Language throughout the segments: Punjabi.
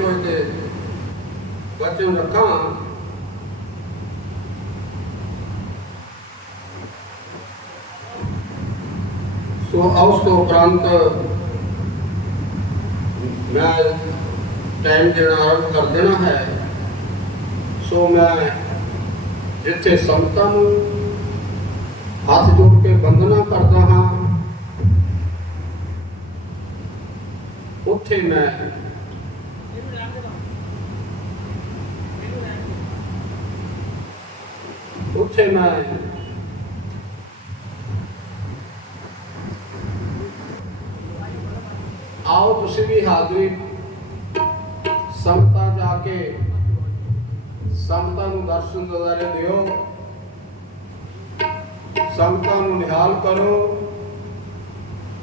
ਚੋਂ ਤੇ ਵਚਨ ਸੋ ਉਸ ਤੋਂ ਉਪਰੰਤ ਮੈਂ ਟਾਈਮ ਦੇਣਾ ਆਰੰਭ ਕਰ ਦੇਣਾ ਹੈ, ਸੋ ਮੈਂ ਜਿੱਥੇ ਸੰਗਤਾਂ ਨੂੰ ਹੱਥ ਜੋੜ ਕੇ ਬੰਦਨਾ ਕਰਦਾ ਹਾਂ, ਉੱਥੇ ਮੈਂ ਉੱਥੇ ਮੈਂ ਆਓ ਤੁਸੀਂ ਵੀ ਹਾਜ਼ਰੀ। ਸੰਗਤਾਂ ਜਾ ਕੇ ਸੰਗਤਾਂ ਨੂੰ ਦਰਸ਼ਨ ਦਿਦਾਰੇ ਦਿਓ। ਸੰਗਤਾਂ ਨੂੰ ਨਿਹਾਲ ਕਰੋ।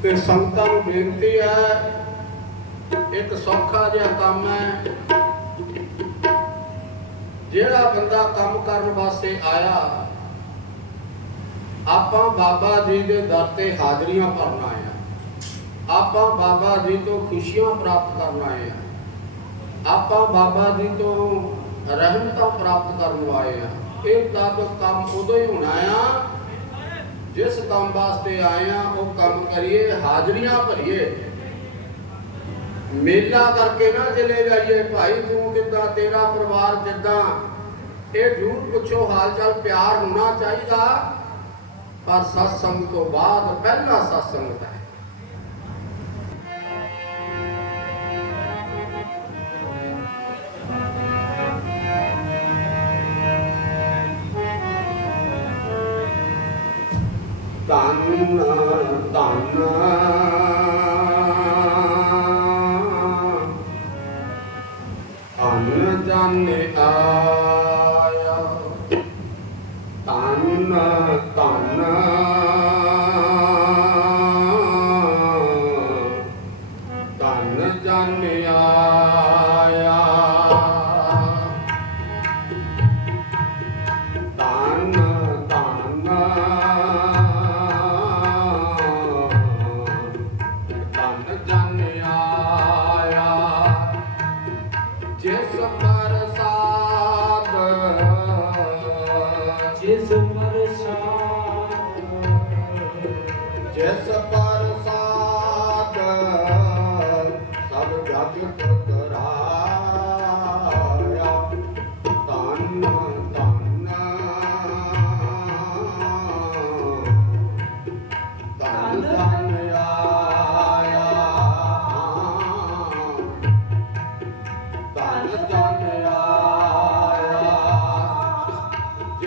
ਤੇ ਸੰਗਤਾਂ ਨੂੰ ਬੇਨਤੀ ਹੈ, ਇੱਕ ਸੌਖਾ ਜਿਹਾ ਕੰਮ ਹੈ। ਜਿਹੜਾ ਬੰਦਾ ਕੰਮ ਕਰਨ ਵਾਸਤੇ ਆਇਆ, ਆਪਾਂ ਬਾਬਾ ਜੀ ਦੇ ਦਰ ਤੇ ਹਾਜ਼ਰੀਆਂ ਭਰਨ ਆਏ ਆ ਆਪਾਂ ਬਾਬਾ ਜੀ ਤੋਂ ਖੁਸ਼ੀਆਂ ਪ੍ਰਾਪਤ ਕਰਨ ਆਏ ਆ ਆਪਾਂ ਬਾਬਾ ਜੀ ਤੋਂ ਰਹਿਮਤਾਂ ਪ੍ਰਾਪਤ ਕਰਨ ਆਏ ਆ ਇਹ ਤਾਂ ਕੰਮ ਉਦੋਂ ਹੀ ਹੋਣਾ ਆ, ਜਿਸ ਕੰਮ ਵਾਸਤੇ ਆਏ ਆ ਉਹ ਕੰਮ ਕਰੀਏ, ਹਾਜ਼ਰੀਆਂ ਭਰੀਏ। ਮੇਲਾ ਕਰਕੇ ਨਾ ਚਲੇ ਜਾਈਏ ਭਾਈ ਤੂੰ ਕਿੱਦਾਂ, ਤੇਰਾ ਪਰਿਵਾਰ ਕਿੱਦਾਂ? ਇਹ ਜ਼ਰੂਰ ਪੁੱਛੋ ਹਾਲ ਚਾਲ ਪਿਆਰ ਹੋਣਾ ਚਾਹੀਦਾ, ਪਰ ਸਤਸੰਗ ਤੋਂ ਬਾਅਦ ਪਹਿਲਾ ਸਤਸੰਗ ਹੈ। ਧੰਨ ਧੰਨ ਜਨ ਆਇਆ। ਜਨ ਆਇਆ। ਜਿਸ ਪ੍ਰਸਾਦ ਜਿਸ ਜਿਸ ਪ੍ਰਸਾਦ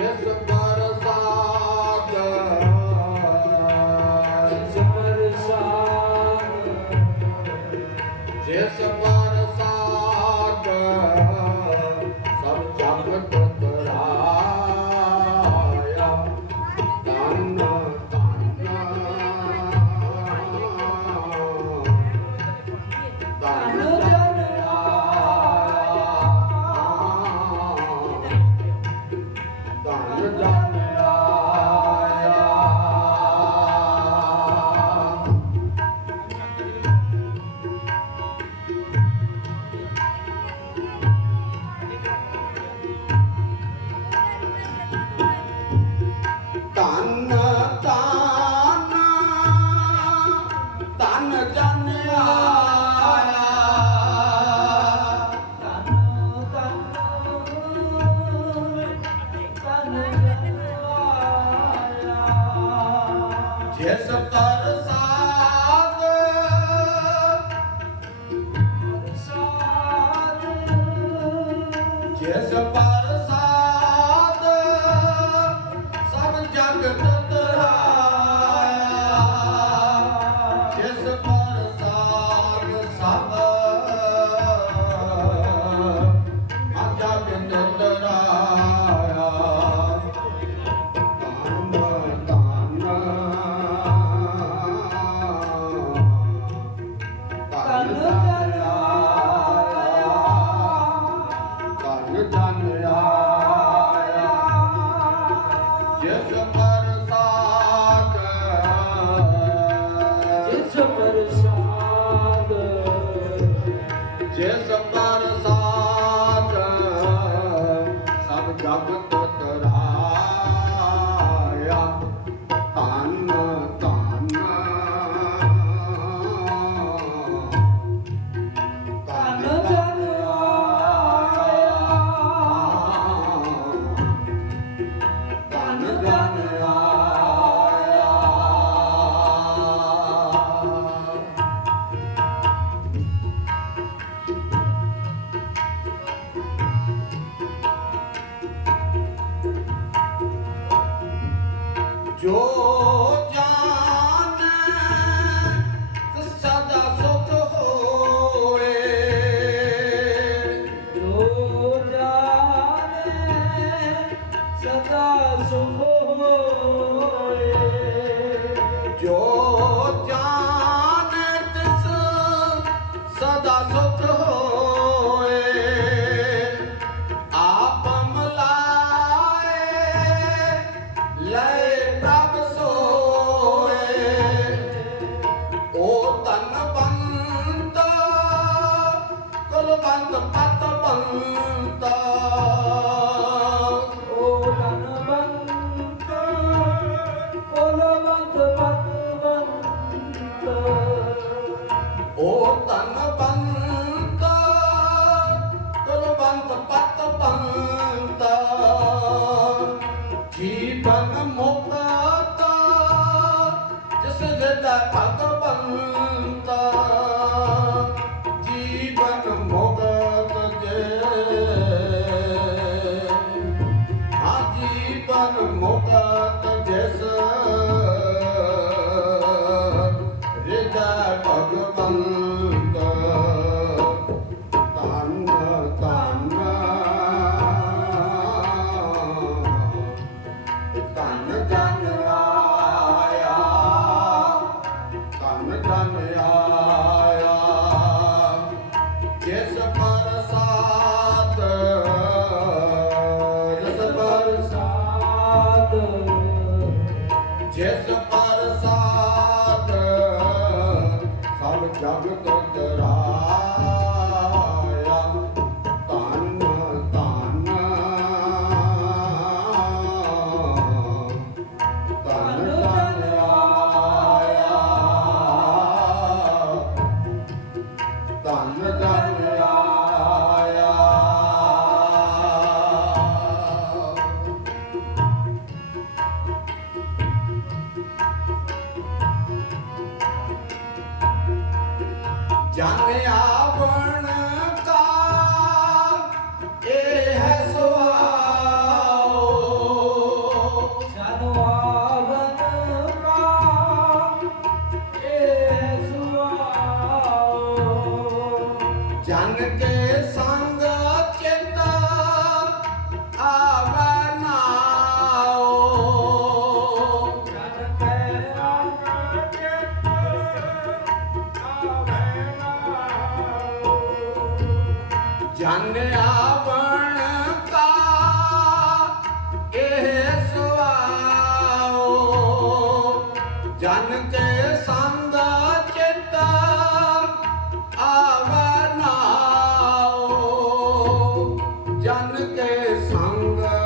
ਜਿਸ Jeff ਜੀਵਨ ਮੋਤਾ ਜਿਸ ਦੇ ਦਾ जाने आपण ਤੇ ਸੰਗ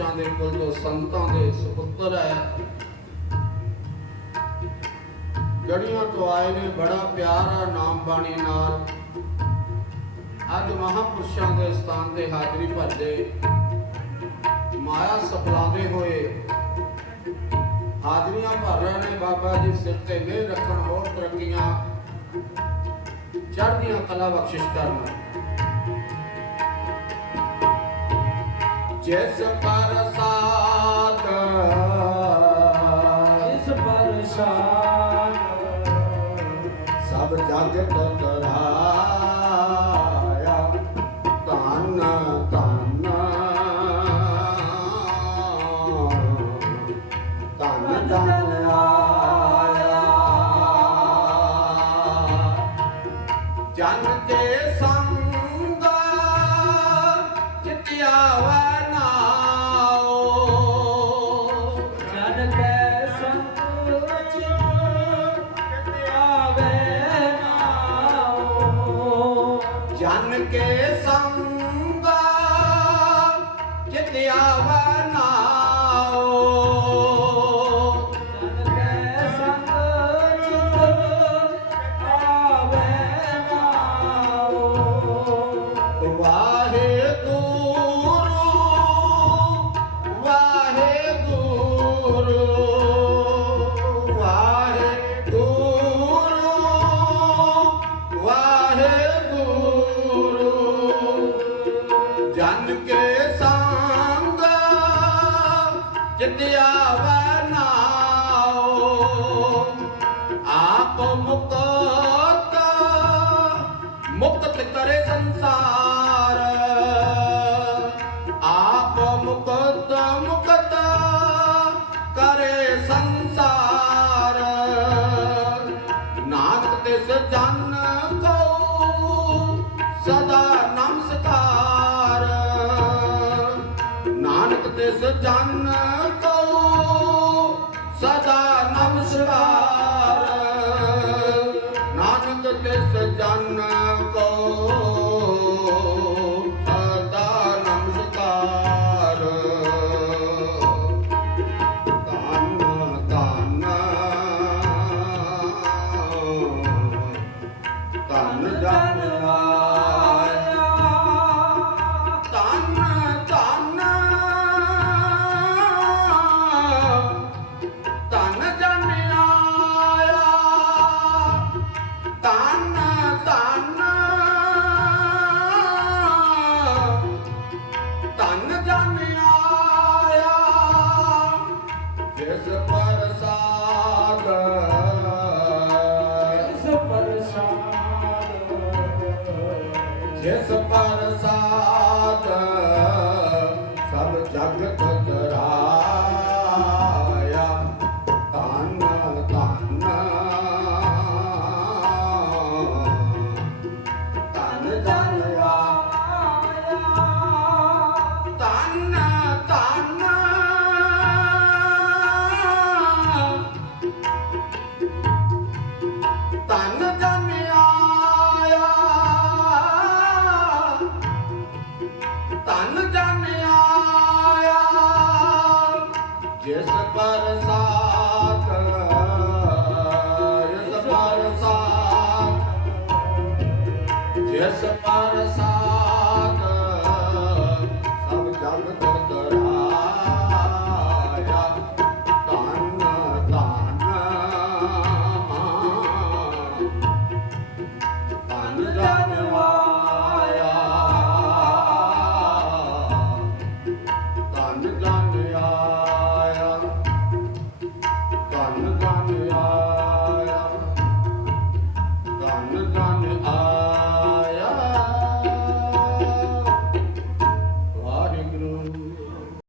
ਪਾਤਸ਼ਾਹ ਦੇ ਕੁਲ ਤੋਂ ਸੰਤਾਂ ਦੇ ਸੁਪੁੱਤਰ ਹੈ। ਗੜੀਆਂ ਤੋਂ ਆਏ ਨੇ ਬੜਾ ਪਿਆਰਾ ਨਾਮ ਬਾਣੀ ਨਾਲ। ਅੱਜ ਮਹਾਪੁਰਸ਼ਾਂ ਦੇ ਸਥਾਨ ਤੇ ਹਾਜ਼ਰੀ ਭਰਦੇ ਮਾਇਆ ਸਫਲਾਉਂਦੇ ਹੋਏ ਹਾਜ਼ਰੀਆਂ ਭਰ ਰਹੇ ਨੇ ਬਾਬਾ ਜੀ, ਸਿਰ ਤੇ ਮਿਹਰ ਰੱਖਣ ਹੋਰ ਤਰੱਕੀਆਂ, ਚੜ੍ਹਦੀਆਂ ਕਲਾ ਬਖਸ਼ਿਸ਼ ਕਰਨਾ। ਜਿਸ ਪ੍ਰਸਾਦ। ਇਸ ਪਰਸ਼ਾਨ ਸਭ ਜਗਤ ਤਰਾਇਆ ਸਵਾਰ ਨਾਨਕ ਕੇ ਸਜਨ